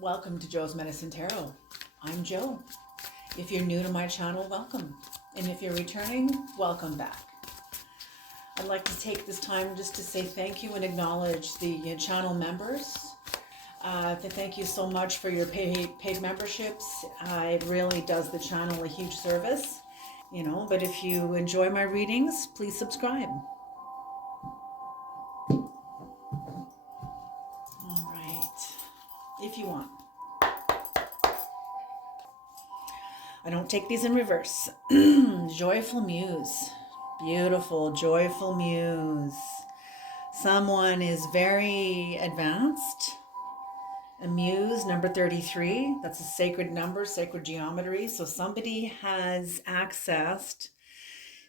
Welcome to Joe's Medicine Tarot. I'm Joe. If you're new to my channel, welcome. And if you're returning, welcome back. I'd like to take this time just to say thank you and acknowledge the channel members. To thank you so much for your paid memberships. It really does the channel a huge service, but if you enjoy my readings, please subscribe. All right, if you want. I don't take these in reverse. Joyful Muse. Beautiful, joyful muse. Someone is very advanced. A muse, number 33. That's a sacred number, sacred geometry. So somebody has accessed.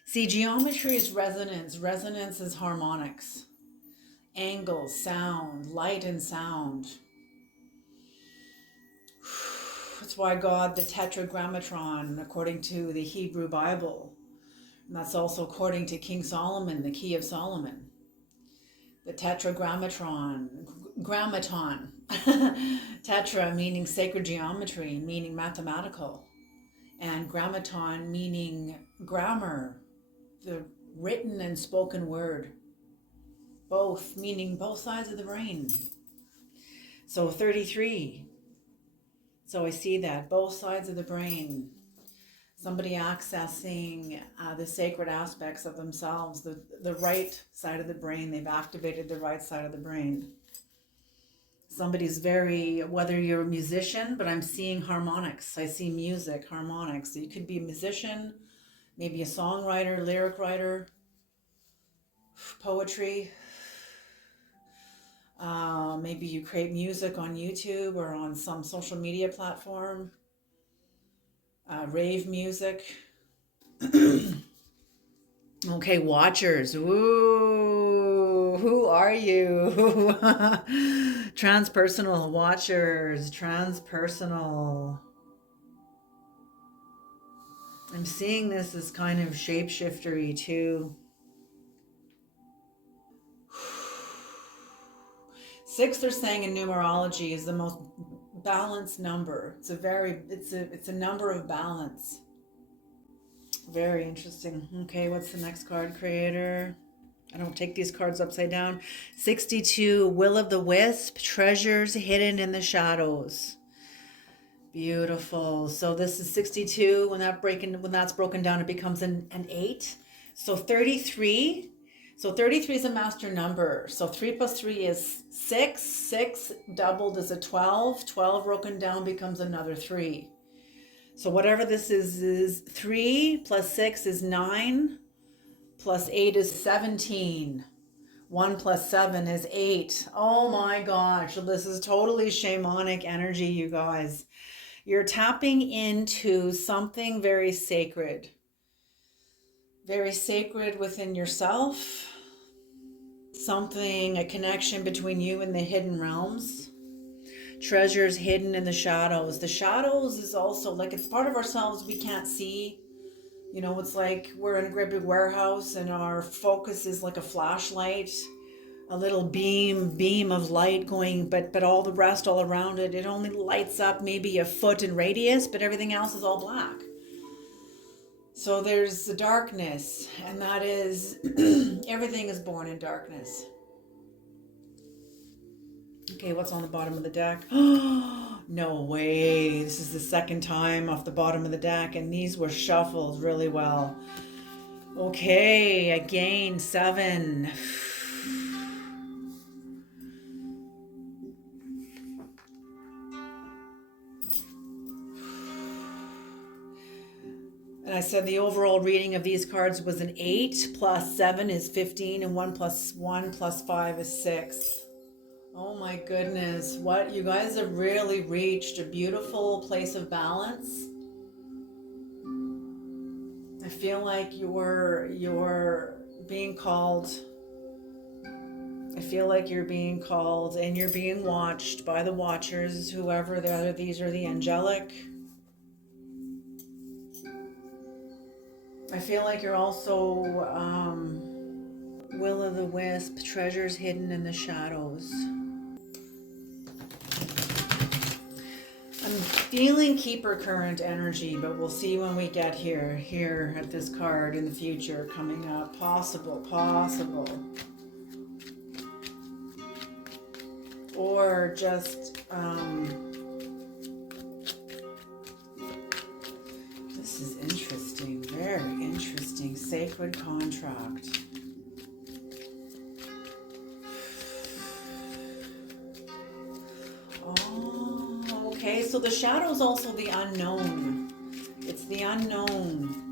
See, geometry is resonance. Resonance is harmonics. Angles, sound, light and sound. That's why God, the tetragrammaton, according to the Hebrew Bible. And that's also according to King Solomon, the Key of Solomon. The tetragrammaton, grammaton. Tetra meaning sacred geometry, meaning mathematical. And grammaton meaning grammar, the written and spoken word. Both, meaning both sides of the brain. So 33. So I see that, both sides of the brain. Somebody accessing the sacred aspects of themselves, the right side of the brain. They've activated the right side of the brain. Somebody's very, whether you're a musician, but I'm seeing harmonics. I see music, harmonics. So you could be a musician, maybe a songwriter, lyric writer, poetry. Maybe you create music on YouTube or on some social media platform. Rave music. Okay, watchers. Ooh, who are you? Transpersonal watchers. Transpersonal. I'm seeing this as kind of shapeshiftery too. 6, they're saying in numerology, is the most balanced number. It's a number of balance. Very interesting. Okay, what's the next card, creator? I don't take these cards upside down. 62, Will of the Wisp, treasures hidden in the shadows. Beautiful. So this is 62. When that's broken down, it becomes an 8. So 33. So 33 is a master number. So 3 plus 3 is 6. 6 doubled is a 12. 12 broken down becomes another 3. So whatever this is 3 plus 6 is 9. Plus 8 is 17. 1 plus 7 is 8. Oh my gosh. So this is totally shamanic energy, you guys. You're tapping into something very sacred. Very sacred within yourself. Something, a connection between you and the hidden realms. Treasures hidden in the shadows. The shadows is also like, it's part of ourselves we can't see. It's like we're in a great big warehouse and our focus is like a flashlight, a little beam of light going, but all the rest all around it, it only lights up maybe a foot in radius, but everything else is all black. So there's the darkness, and that is, everything is born in darkness. Okay, what's on the bottom of the deck? No way. This is the second time off the bottom of the deck, and these were shuffled really well. Okay, again, 7. And I said the overall reading of these cards was an 8 plus 7 is 15, and 1 plus 1 plus 5 is 6. Oh my goodness, what you guys have really reached a beautiful place of balance. I feel like you're being called. I feel like you're being called and you're being watched by the watchers, whoever they are. These are the angelic. I feel like you're also Will of the Wisp, treasures hidden in the shadows. feeling keeper current energy, but we'll see when we get here at this card in the future coming up. Possible. Or just, this is interesting, very interesting. Sacred contract. Oh, okay, so the shadow is also the unknown. It's the unknown.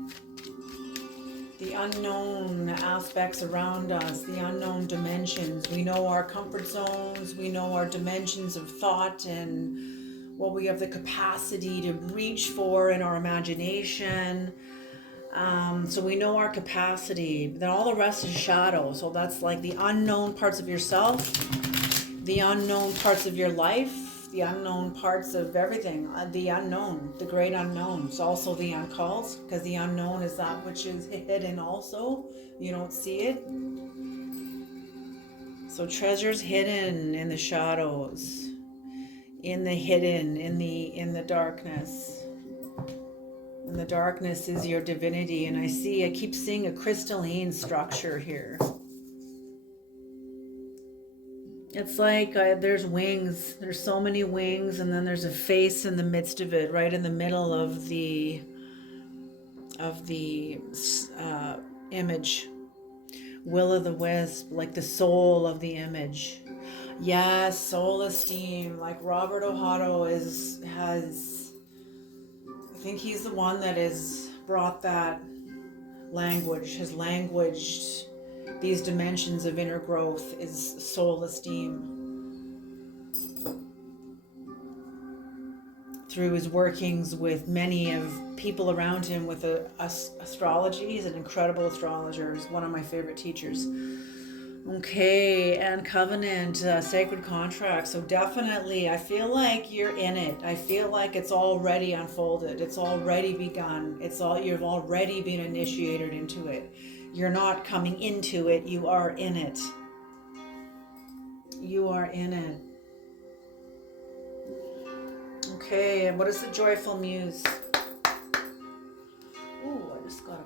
The unknown aspects around us, the unknown dimensions. We know our comfort zones, we know our dimensions of thought and what we have the capacity to reach for in our imagination. So we know our capacity. Then all the rest is shadow. So that's like the unknown parts of yourself, the unknown parts of your life, the unknown parts of everything, the unknown, the great unknown. It's also the occult, because the unknown is that which is hidden also. You don't see it. So treasures hidden in the shadows, in the hidden, in the darkness. And the darkness is your divinity. And I keep seeing a crystalline structure here. It's like there's wings. There's so many wings, and then there's a face in the midst of it, right in the middle of the image. Will-o'-the-wisp, like the soul of the image. Yes, soul esteem. Like Robert Ohado has. I think he's the one that has brought that language. Has languaged these dimensions of inner growth is soul esteem. Through his workings with many of people around him with astrology. He's an incredible astrologer. He's one of my favorite teachers. Okay, and covenant, sacred contract. So definitely, I feel like you're in it. I feel like it's already unfolded. It's already begun. You've already been initiated into it. You're not coming into it, you are in it. You are in it. Okay, and what is the joyful muse? Ooh, I just got a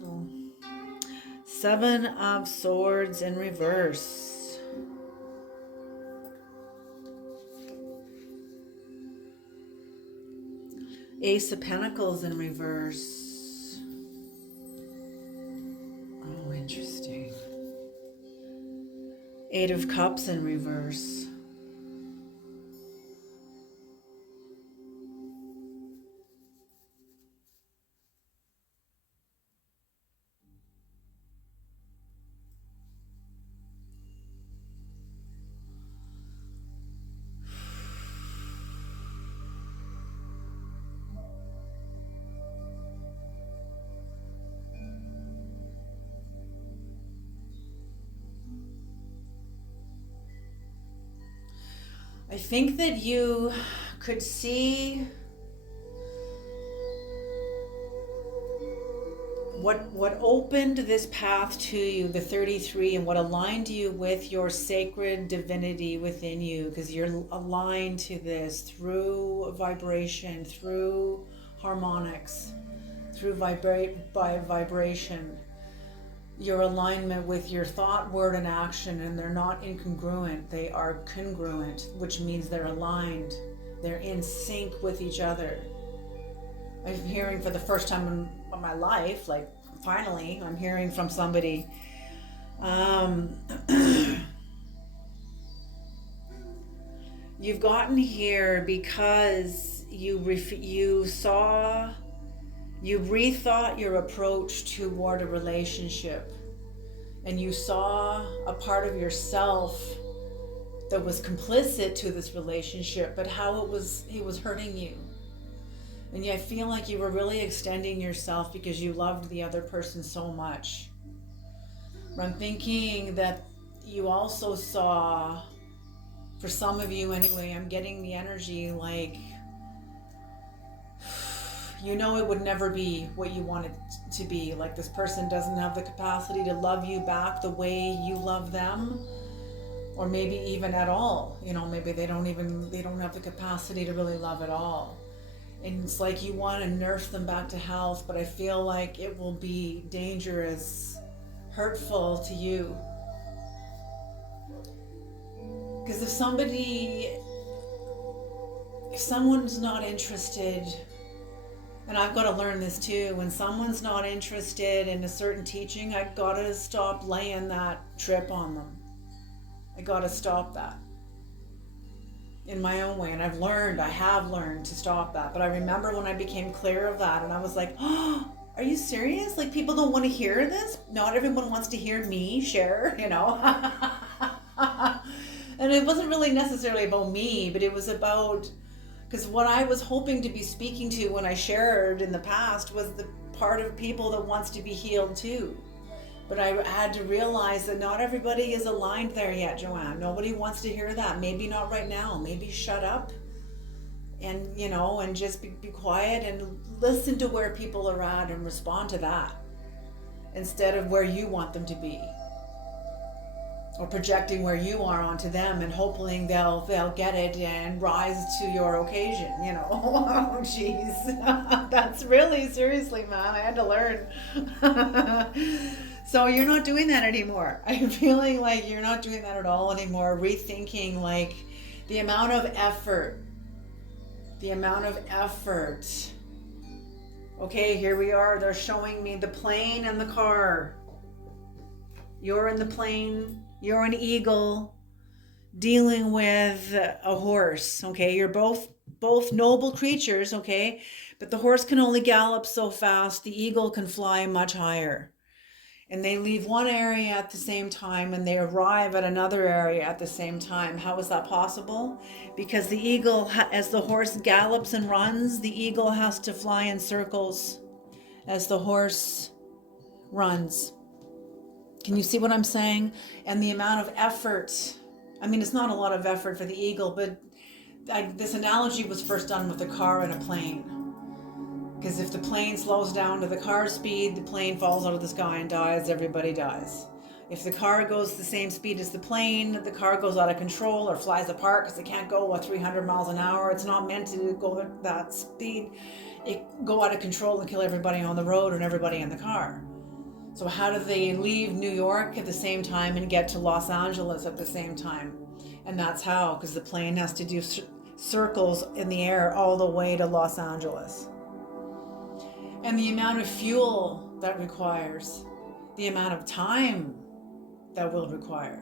little Seven of Swords in reverse. Ace of Pentacles in reverse. Oh, interesting. Eight of Cups in reverse. I think that you could see what opened this path to you, the 33, and what aligned you with your sacred divinity within you, because you're aligned to this through vibration, through harmonics, through vibration. Your alignment with your thought, word, and action, and they're not incongruent, they are congruent, which means they're aligned, they're in sync with each other. I'm hearing for the first time in my life, like finally, I'm hearing from somebody. You've gotten here because you rethought your approach toward a relationship, and you saw a part of yourself that was complicit to this relationship, but how it was hurting you. And I feel like you were really extending yourself because you loved the other person so much. But I'm thinking that you also saw, for some of you anyway, I'm getting the energy like, you know, it would never be what you want it to be. Like, this person doesn't have the capacity to love you back the way you love them. or maybe even at all. Maybe they don't have the capacity to really love at all. And it's like you want to nurse them back to health, but I feel like it will be dangerous, hurtful to you. Because if someone's not interested, and I've got to learn this too, when someone's not interested in a certain teaching, I've got to stop laying that trip on them. I got to stop that in my own way. And I have learned to stop that. But I remember when I became clear of that, and I was like, oh, are you serious? Like, people don't want to hear this? Not everyone wants to hear me share, And it wasn't really necessarily about me, but it was about, because what I was hoping to be speaking to when I shared in the past was the part of people that wants to be healed too. But I had to realize that not everybody is aligned there yet, Joanne. Nobody wants to hear that. Maybe not right now. Maybe shut up and, and just be quiet and listen to where people are at and respond to that instead of where you want them to be. Or projecting where you are onto them and hoping they'll get it and rise to your occasion, Oh, jeez. That's really, seriously, man, I had to learn. So you're not doing that anymore. I'm feeling like you're not doing that at all anymore. Rethinking, like, the amount of effort. Okay, here we are. They're showing me the plane and the car. You're in the plane. You're an eagle dealing with a horse, okay? You're both noble creatures, okay? But the horse can only gallop so fast. The eagle can fly much higher. And they leave one area at the same time and they arrive at another area at the same time. How is that possible? Because the eagle, as the horse gallops and runs, the eagle has to fly in circles as the horse runs. Can you see what I'm saying? And the amount of effort, it's not a lot of effort for the eagle, but this analogy was first done with a car and a plane. Because if the plane slows down to the car's speed, the plane falls out of the sky and dies, everybody dies. If the car goes the same speed as the plane, the car goes out of control or flies apart because it can't go at 300 miles an hour. It's not meant to go at that speed. It go out of control and kill everybody on the road and everybody in the car. So how do they leave New York at the same time and get to Los Angeles at the same time? And that's how, because the plane has to do circles in the air all the way to Los Angeles. And the amount of fuel that requires, the amount of time that will require.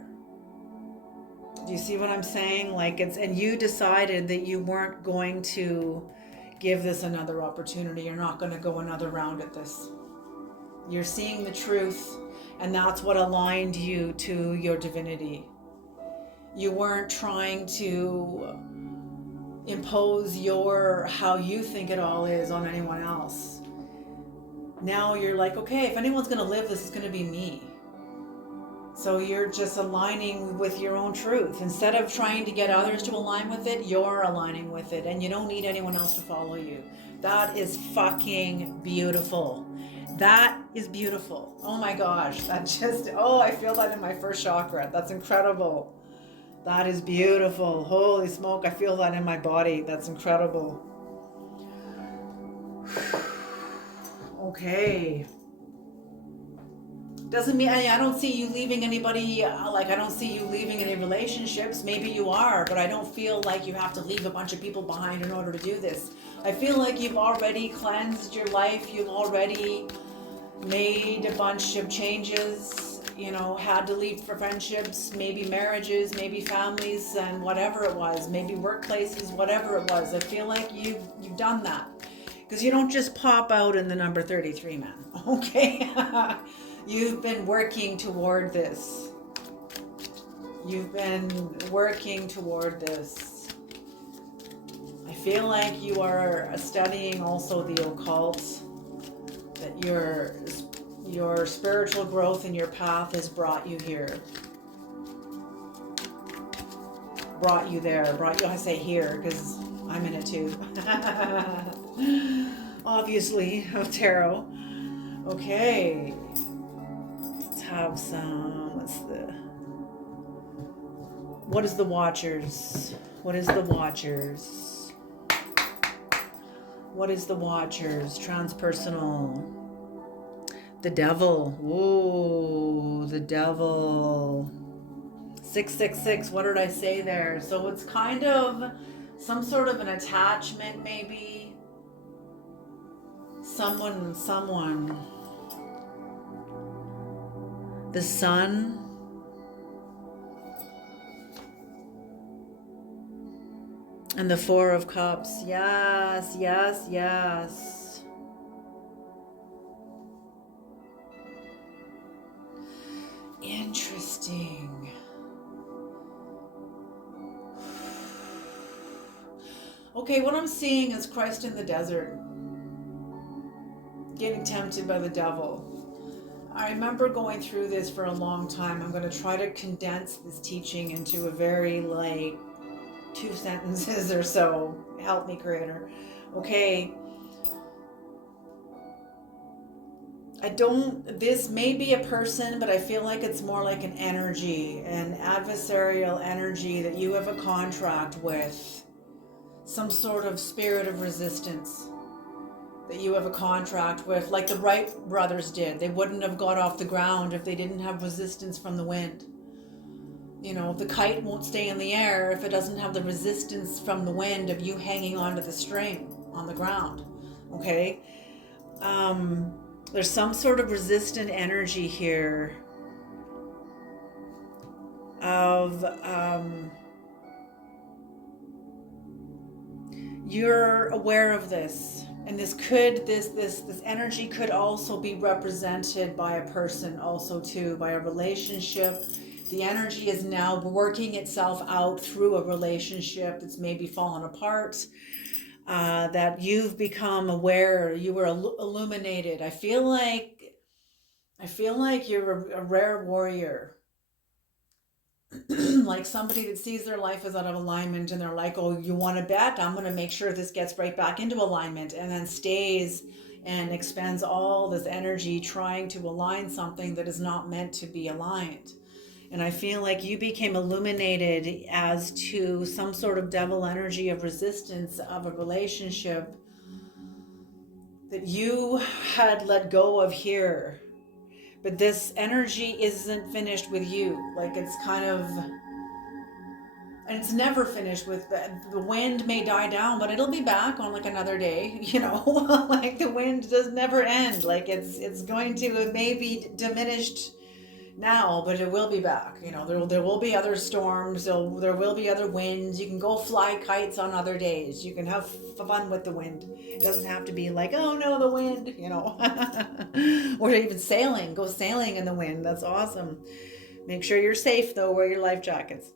Do you see what I'm saying? And you decided that you weren't going to give this another opportunity. You're not going to go another round at this. You're seeing the truth, and that's what aligned you to your divinity. You weren't trying to impose how you think it all is on anyone else. Now you're like, okay, if anyone's going to live this, it's going to be me. So you're just aligning with your own truth. Instead of trying to get others to align with it, you're aligning with it, and you don't need anyone else to follow you. That is fucking beautiful. That is beautiful. Oh my gosh. I feel that in my first chakra. That's incredible. That is beautiful. Holy smoke. I feel that in my body. That's incredible. Okay. Doesn't mean, I don't see you leaving anybody, I don't see you leaving any relationships. Maybe you are, but I don't feel like you have to leave a bunch of people behind in order to do this. I feel like you've already cleansed your life. You've already made a bunch of changes, had to leave for friendships, maybe marriages, maybe families, and whatever it was, maybe workplaces, whatever it was. I feel like you've done that. Because you don't just pop out in the number 33, man. Okay? You've been working toward this. You've been working toward this. I feel like you are studying also the occult, that your spiritual growth and your path has brought you here. Brought you there. I say here because I'm in it too. Obviously, of tarot. Okay. Let's have some, What is the Watchers? What is the Watchers? What is the Watchers? Transpersonal. The Devil. Whoa, the Devil. 666. What did I say there? So it's kind of some sort of an attachment, maybe. Someone. The Sun. And the Four of Cups. Yes, yes, yes. Interesting. Okay, what I'm seeing is Christ in the desert, getting tempted by the devil. I remember going through this for a long time. I'm going to try to condense this teaching into a very, 2 sentences or so. Help me, Creator. Okay. This may be a person, but I feel like it's more like an energy, an adversarial energy that you have a contract with. Some sort of spirit of resistance that you have a contract with, like the Wright brothers did. They wouldn't have got off the ground if they didn't have resistance from the wind. You know, the kite won't stay in the air if it doesn't have the resistance from the wind of you hanging onto the string on the ground. Okay? There's some sort of resistant energy here of you're aware of this, and this energy could also be represented by a person, also too, by a relationship. The energy is now working itself out through a relationship that's maybe fallen apart, that you've become aware, you were illuminated. I feel like you're a rare warrior. Like somebody that sees their life as out of alignment, and they're like, oh, you want to bet? I'm going to make sure this gets right back into alignment, and then stays and expends all this energy trying to align something that is not meant to be aligned. And I feel like you became illuminated as to some sort of devil energy of resistance of a relationship that you had let go of here. But this energy isn't finished with you. Like it's kind of, and it's never finished with the wind may die down, but it'll be back on like another day, you know. Like the wind does never end. Like it's going to, it may be diminished now, but it will be back. You know, there will be other storms, there will be other winds. You can go fly kites on other days. You can have fun with the wind. It doesn't have to be like, oh no, the wind, you know. Or even sailing, go sailing in the wind. That's awesome. Make sure you're safe though, wear your life jackets.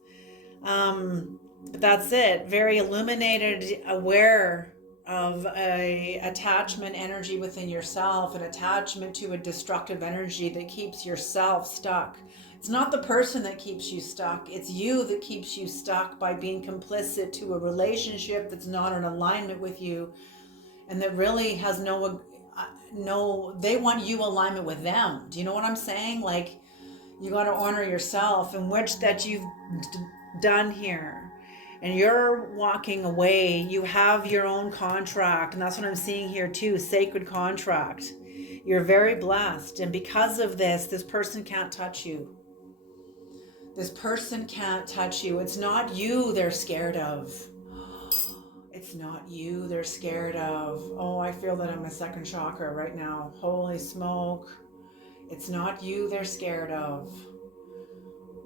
But that's it. Very illuminated, aware of a attachment energy within yourself, an attachment to a destructive energy that keeps yourself stuck. It's not the person that keeps you stuck. It's you that keeps you stuck by being complicit to a relationship that's not in alignment with you, and that really has no, they want you alignment with them. Do you know what I'm saying? Like, you got to honor yourself and which that you've done here. And you're walking away. You have your own contract. And that's what I'm seeing here too. Sacred contract. You're very blessed. And because of this, this person can't touch you. This person can't touch you. It's not you they're scared of. It's not you they're scared of. Oh, I feel that in my second chakra right now. Holy smoke. It's not you they're scared of.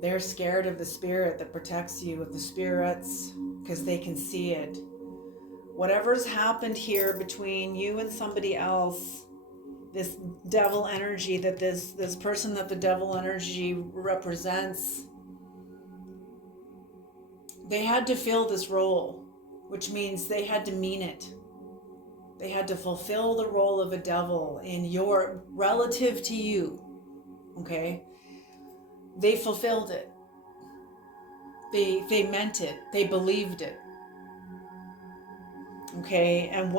They're scared of the spirit that protects you, of the spirits, because they can see it. Whatever's happened here between you and somebody else, this devil energy that this person that the devil energy represents, they had to fill this role, which means they had to mean it. They had to fulfill the role of a devil in your relative to you. Okay? They fulfilled it. They meant it. They believed it. Okay, and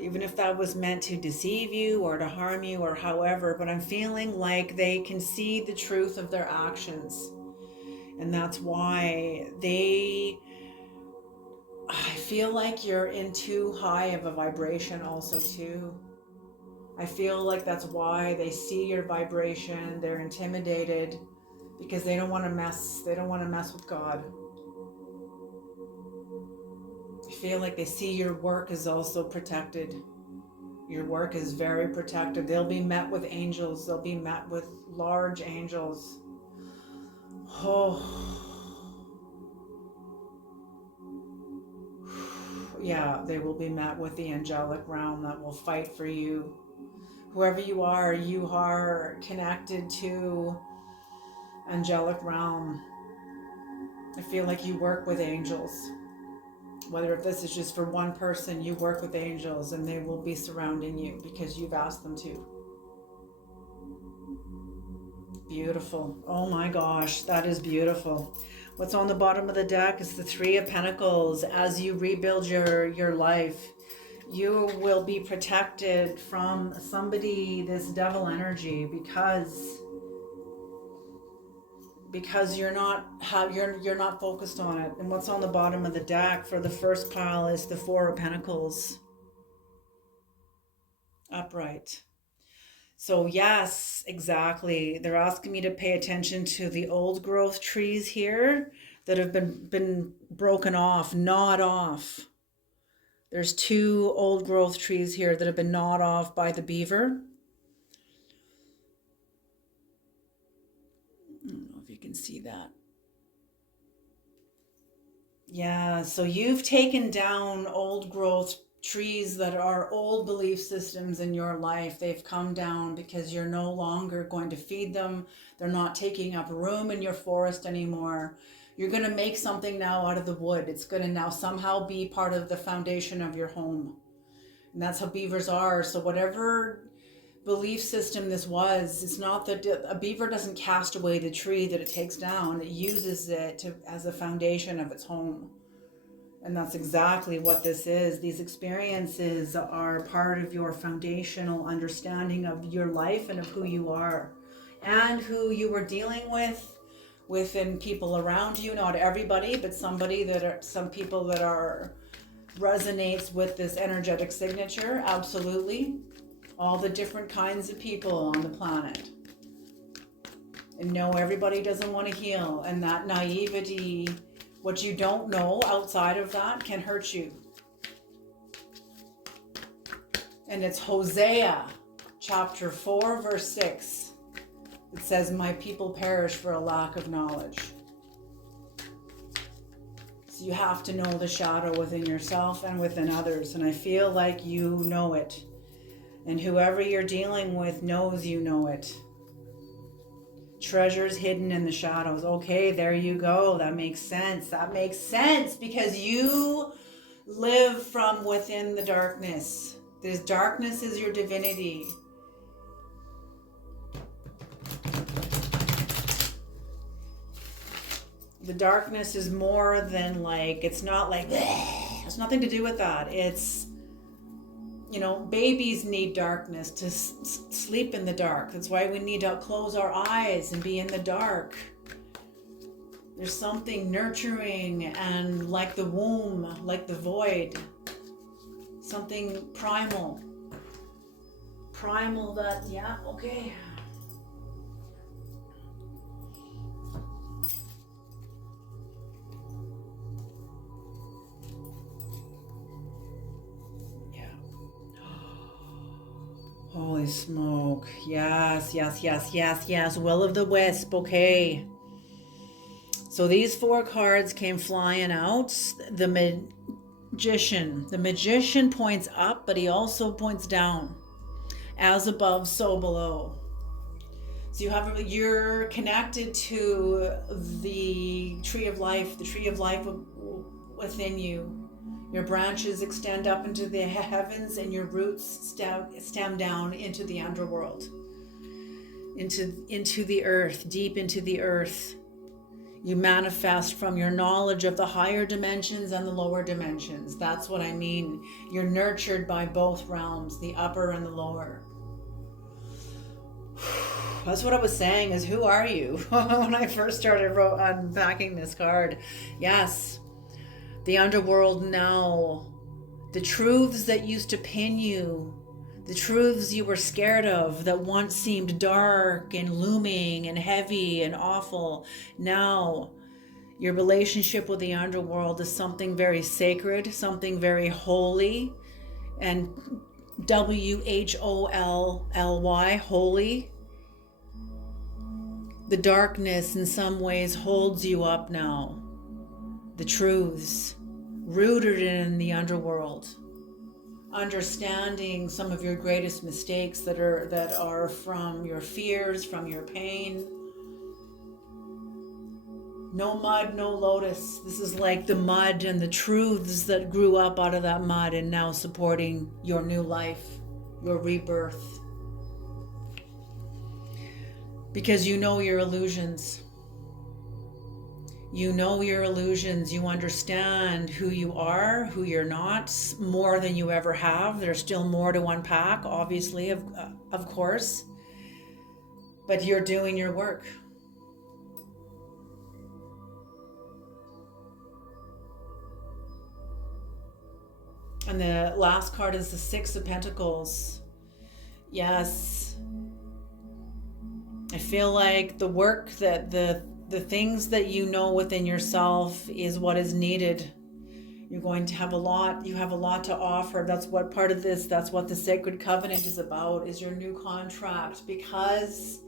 even if that was meant to deceive you or to harm you or however, but I'm feeling like they can see the truth of their actions. And that's why I feel like you're in too high of a vibration also too. I feel like that's why they see your vibration, they're intimidated because they don't want to mess with God. I feel like they see your work is also protected. Your work is very protected. They'll be met with angels. They'll be met with large angels. Oh. Yeah, they will be met with the angelic realm that will fight for you. Whoever you are connected to angelic realm. I feel like you work with angels. Whether if this is just for one person, you work with angels and they will be surrounding you because you've asked them to. Beautiful. Oh my gosh, that is beautiful. What's on the bottom of the deck is the Three of Pentacles. As you rebuild your life, you will be protected from somebody, this devil energy, because you're not focused on it. And what's on the bottom of the deck for the first pile is the Four of Pentacles upright. So yes, exactly. They're asking me to pay attention to the old growth trees here that have been broken off, gnawed off. There's 2 old growth trees here that have been gnawed off by the beaver. I don't know if you can see that. Yeah, so you've taken down old growth trees that are old belief systems in your life. They've come down because you're no longer going to feed them. They're not taking up room in your forest anymore. You're going to make something now out of the wood. It's going to now somehow be part of the foundation of your home. And that's how beavers are. So whatever belief system this was, it's not that a beaver doesn't cast away the tree that it takes down. It uses it as a foundation of its home. And that's exactly what this is. These experiences are part of your foundational understanding of your life and of who you are and who you were dealing with within people around you. Not everybody, but some people that are resonates with this energetic signature. Absolutely. All the different kinds of people on the planet. And no, everybody doesn't want to heal. And that naivety, what you don't know outside of that can hurt you. And it's Hosea chapter 4 verse 6. It says, my people perish for a lack of knowledge. So you have to know the shadow within yourself and within others. And I feel like you know it. And whoever you're dealing with knows you know it. Treasures hidden in the shadows. Okay, there you go. That makes sense. That makes sense because you live from within the darkness. This darkness is your divinity. The darkness is more than like, it's not like, it's nothing to do with that. It's, babies need darkness to sleep in the dark. That's why we need to close our eyes and be in the dark. There's something nurturing and like the womb, like the void. Something primal. Primal that, yeah, okay. Holy smoke. Yes. Will of the Wisp. Okay. So these 4 cards came flying out. The Magician. The Magician points up, but he also points down. As above, so below. So you're connected to the tree of life, within you. Your branches extend up into the heavens and your roots stem down into the underworld, into the earth, deep into the earth, You manifest from your knowledge of the higher dimensions and the lower dimensions. That's what I mean. You're nurtured by both realms, the upper and the lower. That's what I was saying, is who are you? When I first started unpacking this card. Yes, the underworld now. The truths that used to pin you, the truths you were scared of that once seemed dark and looming and heavy and awful. Now, your relationship with the underworld is something very sacred, something very holy, and WHOLLY, holy. The darkness in some ways holds you up now. The truths rooted in the underworld. Understanding some of your greatest mistakes that are from your fears, from your pain. No mud, no lotus. This is like the mud and the truths that grew up out of that mud and now supporting your new life, your rebirth. Because you know your illusions. You know your illusions. You understand who you are, who you're not, more than you ever have. There's still more to unpack, obviously, of course. But you're doing your work. And the last card is the Six of Pentacles. Yes. I feel like the work that the things that you know within yourself is what is needed. You're going to have you have a lot to offer. That's what part of this, that's what the Sacred Covenant is about, is your new contract. Because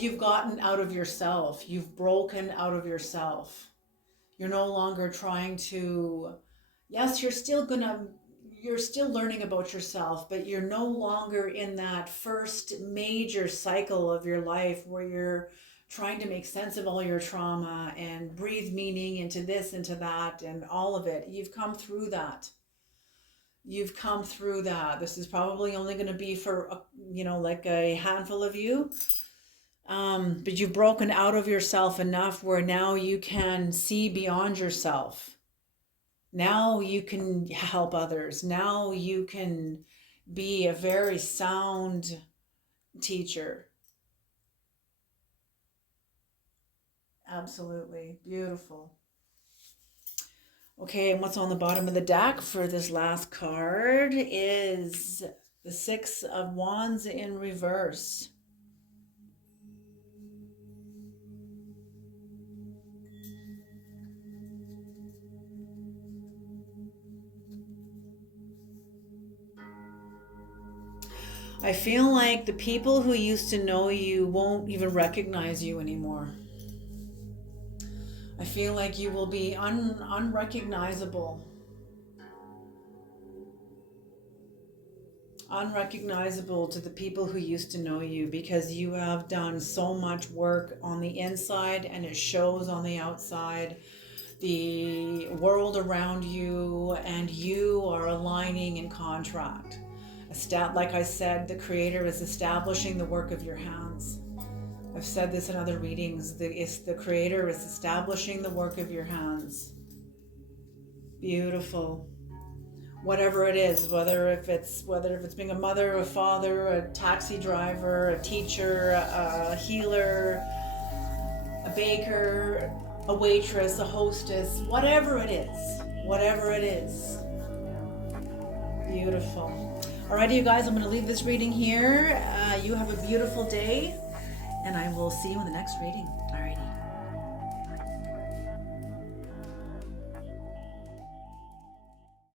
you've gotten out of yourself, you've broken out of yourself. You're no longer trying to, yes, you're still learning about yourself, but you're no longer in that first major cycle of your life where you're trying to make sense of all your trauma and breathe meaning into this, into that, and all of it. You've come through that. You've come through that. This is probably only going to be for, like a handful of you. But you've broken out of yourself enough where now you can see beyond yourself. Now you can help others. Now you can be a very sound teacher. Absolutely. Beautiful. Okay, and what's on the bottom of the deck for this last card is the Six of Wands in reverse. I feel like the people who used to know you won't even recognize you anymore. I feel like you will be unrecognizable. Unrecognizable to the people who used to know you, because you have done so much work on the inside and it shows on the outside. The world around you and you are aligning in contract. Like I said, the Creator is establishing the work of your hands. I've said this in other readings. The Creator is establishing the work of your hands. Beautiful. Whatever it is, whether if it's being a mother, a father, a taxi driver, a teacher, a healer, a baker, a waitress, a hostess, whatever it is. Beautiful. Alrighty, you guys, I'm going to leave this reading here. You have a beautiful day, and I will see you in the next reading. Alrighty.